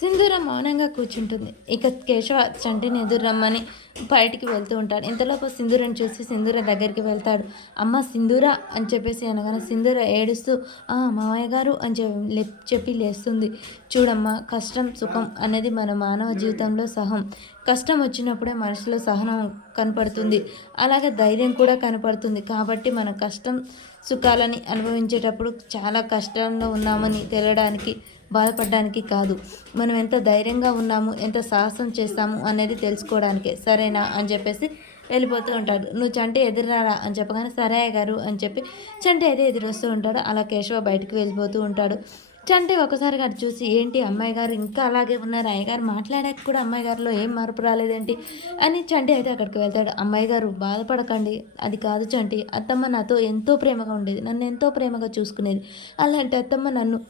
సింధూరం మౌనంగా కూర్చుంటుంది. ఇక కేశవ చంటిని ఎదురు రమ్మని బయటికి వెళ్తూ ఉంటాడు. ఇంతలోపు సింధూరం చూసి సింధూర దగ్గరికి వెళ్తాడు. అమ్మ సింధూర అని చెప్పేసి అనగానే సింధూర ఏడుస్తూ మామయ్య గారు అని చెప్పి లేస్తుంది. చూడమ్మా, కష్టం సుఖం అనేది మన మానవ జీవితంలో సహం. కష్టం వచ్చినప్పుడే మనసులో సహనం కనపడుతుంది, అలాగే ధైర్యం కూడా కనపడుతుంది. కాబట్టి మన కష్టం సుఖాలని అనుభవించేటప్పుడు చాలా కష్టంలో ఉన్నామని తెలియడానికి, బాధపడడానికి కాదు, మనం ఎంత ధైర్యంగా ఉన్నాము, ఎంత సాహసం చేస్తాము అనేది తెలుసుకోవడానికే, సరేనా అని చెప్పేసి వెళ్ళిపోతూ ఉంటాడు. నువ్వు చంటి ఎదురురారా అని చెప్పగానే సరే గారు అని చెప్పి చంటి అయితే ఎదురొస్తూ ఉంటాడు. అలా కేశవ బయటకు వెళ్ళిపోతూ ఉంటాడు. చంటి ఒకసారి గారు చూసి ఏంటి అమ్మాయి గారు ఇంకా అలాగే ఉన్నారు, అయ్యగారు మాట్లాడాక కూడా అమ్మాయి గారిలో ఏం మార్పు రాలేదేంటి అని చంటి అయితే అక్కడికి వెళ్తాడు. అమ్మాయి గారు బాధపడకండి, అది కాదు చంటి, అత్తమ్మ నాతో ఎంతో ప్రేమగా ఉండేది, నన్ను ఎంతో ప్రేమగా చూసుకునేది. అలాంటి అత్తమ్మ నన్ను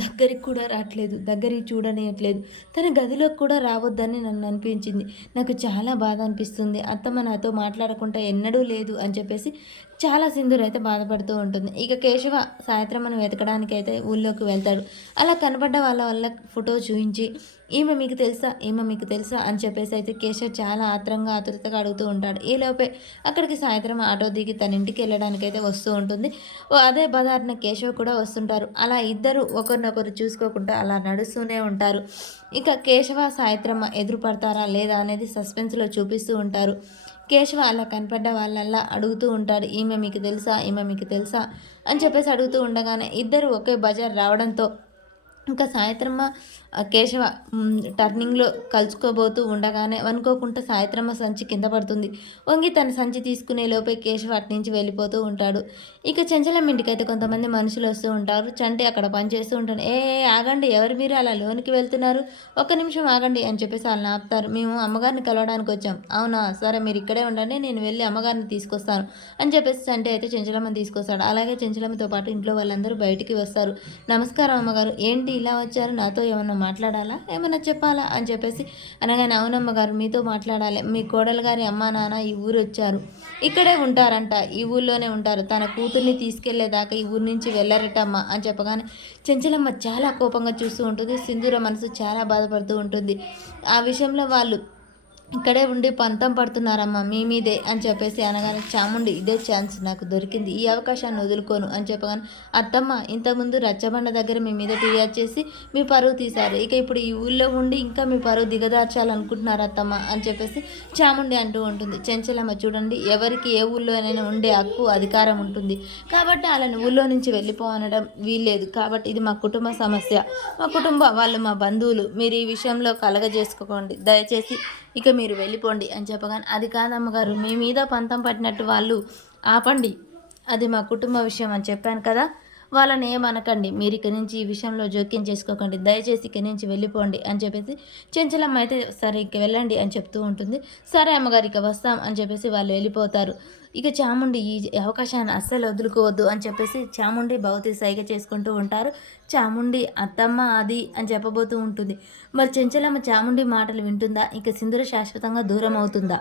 దగ్గరికి కూడా రావట్లేదు, దగ్గరికి చూడనియట్లేదు, తన గదిలోకి కూడా రావద్దని నన్ను అనిపించింది. నాకు చాలా బాధ అనిపిస్తుంది, అత్తమ్మ నాతో మాట్లాడకుండా ఎన్నడూ లేదు అని చెప్పేసి చాలా సింధూర్ అయితే బాధపడుతూ ఉంటుంది. ఇక కేశవ సాయత్రమ్మను వెతకడానికి అయితే ఊళ్ళోకి వెళ్తాడు. అలా కనపడ్డ వాళ్ళ ఫోటో చూపించి ఈమె మీకు తెలుసా, ఈమె మీకు తెలుసా అని చెప్పేసి అయితే కేశవ్ చాలా ఆత్రంగా ఆతురతగా అడుగుతూ ఉంటాడు. ఈలోపే అక్కడికి సాయంత్రం ఆటో దిగి తన ఇంటికి వెళ్ళడానికైతే వస్తూ ఉంటుంది. అదే బదారిన కేశవ్ కూడా వస్తుంటారు. అలా ఇద్దరు ఒకరినొకరు చూసుకోకుండా అలా నడుస్తూనే ఉంటారు. ఇక కేశవ సాయంత్రమ్మ ఎదురు పడతారా లేదా అనేది సస్పెన్స్లో చూపిస్తూ ఉంటారు. కేశవ అలా కనపడ్డ వాళ్ళల్లా అడుగుతూ ఉంటాడు, ఈమె మీకు తెలుసా, ఈమె మీకు తెలుసా అని చెప్పేసి అడుగుతూ ఉండగానే ఇద్దరు ఒకే బజార్ రావడంతో ఇంకా సాయంత్రమ్మ కేశవ టర్నింగ్లో కలుసుకోబోతూ ఉండగానే అనుకోకుండా సాయంత్రమ్మ సంచి కింద పడుతుంది. వంగి తన సంచి తీసుకునే లోపే కేశవ అటు నుంచి వెళ్ళిపోతూ ఉంటాడు. ఇక చెంచలం ఇంటికైతే కొంతమంది మనుషులు వస్తూ ఉంటారు. చంటి అక్కడ పనిచేస్తూ ఉంటాడు. ఆగండి, ఎవరు మీరు అలా లోనికి వెళ్తున్నారు, ఒక్క నిమిషం ఆగండి అని చెప్పేసి వాళ్ళని ఆపుతారు. మేము అమ్మగారిని కలవడానికి వచ్చాం. అవునా, సరే మీరు ఇక్కడే ఉండండి, నేను వెళ్ళి అమ్మగారిని తీసుకొస్తాను అని చెప్పేసి చంటి అయితే చెంచలమ్మని తీసుకొస్తాడు. అలాగే చెంచలమ్మతో పాటు ఇంట్లో వాళ్ళందరూ బయటికి వస్తారు. నమస్కారం అమ్మగారు, ఏంటి ఇలా వచ్చారు, నాతో ఏమన్నా మాట్లాడాలా, ఏమన్నా చెప్పాలా అని చెప్పేసి అనగానే అవునమ్మ గారు మీతో మాట్లాడాలి, మీ కోడలు గారి అమ్మా నాన్న ఈ ఊరు వచ్చారు, ఇక్కడే ఉంటారంట, ఈ ఊళ్ళోనే ఉంటారు, తన కూతుర్ని తీసుకెళ్లేదాకా ఈ ఊరి నుంచి వెళ్ళరటమ్మా అని చెప్పగానే చెంచలమ్మ చాలా కోపంగా చూస్తూ ఉంటుంది. సింధూర మనసు చాలా బాధపడుతూ ఉంటుంది. ఆ విషయంలో వాళ్ళు ఇక్కడే ఉండి పంతం పడుతున్నారమ్మా మీ మీదే అని చెప్పేసి అనగానే చాముండి ఇదే ఛాన్స్ నాకు దొరికింది, ఈ అవకాశాన్ని వదులుకోను అని చెప్పగానే అత్తమ్మ ఇంతకుముందు రచ్చబండ దగ్గర మీ మీద ఫిర్యాదు చేసి మీ పరువు తీశారు, ఇక ఇప్పుడు ఈ ఊళ్ళో ఉండి ఇంకా మీ పరువు దిగదార్చాలనుకుంటున్నారు అత్తమ్మ అని చెప్పేసి చాముండి అంటూ ఉంటుంది. చెంచలమ్మ చూడండి, ఎవరికి ఏ ఊళ్ళోనైనా ఉండే హక్కు అధికారం ఉంటుంది, కాబట్టి వాళ్ళని ఊళ్ళో నుంచి వెళ్ళిపోవనడం వీల్లేదు, కాబట్టి ఇది మా కుటుంబ సమస్య, మా కుటుంబ వాళ్ళు మా బంధువులు, మీరు ఈ విషయంలో కలగజేసుకోకండి, దయచేసి ఇక మీరు వెళ్ళిపోండి అని చెప్పగానే అది కాదమ్మగారు, మీ మీద పంతం పట్టినట్టు వాళ్ళు ఆపండి, అది మా కుటుంబ విషయం అని చెప్పాను కదా, వాళ్ళని ఏమనకండి, మీరు ఇక్కడి నుంచి ఈ విషయంలో జోక్యం చేసుకోకండి, దయచేసి ఇక్కడి నుంచి వెళ్ళిపోండి అని చెప్పేసి చెంచలమ్మ అయితే సరే ఇక వెళ్ళండి అని చెప్తూ ఉంటుంది. సరే అమ్మగారు ఇక వస్తాం అని చెప్పేసి వాళ్ళు వెళ్ళిపోతారు. ఇక చాముండి ఈ అవకాశాన్ని అస్సలు వదులుకోవద్దు అని చెప్పేసి చాముండి భవతి సైగ చేసుకుంటూ ఉంటారు. చాముండి అత్తమ్మ అది అని చెప్పబోతూ ఉంటుంది. మరి చెంచలమ్మ చాముండి మాటలు వింటుందా, ఇక సింధూర శాశ్వతంగా దూరం అవుతుందా?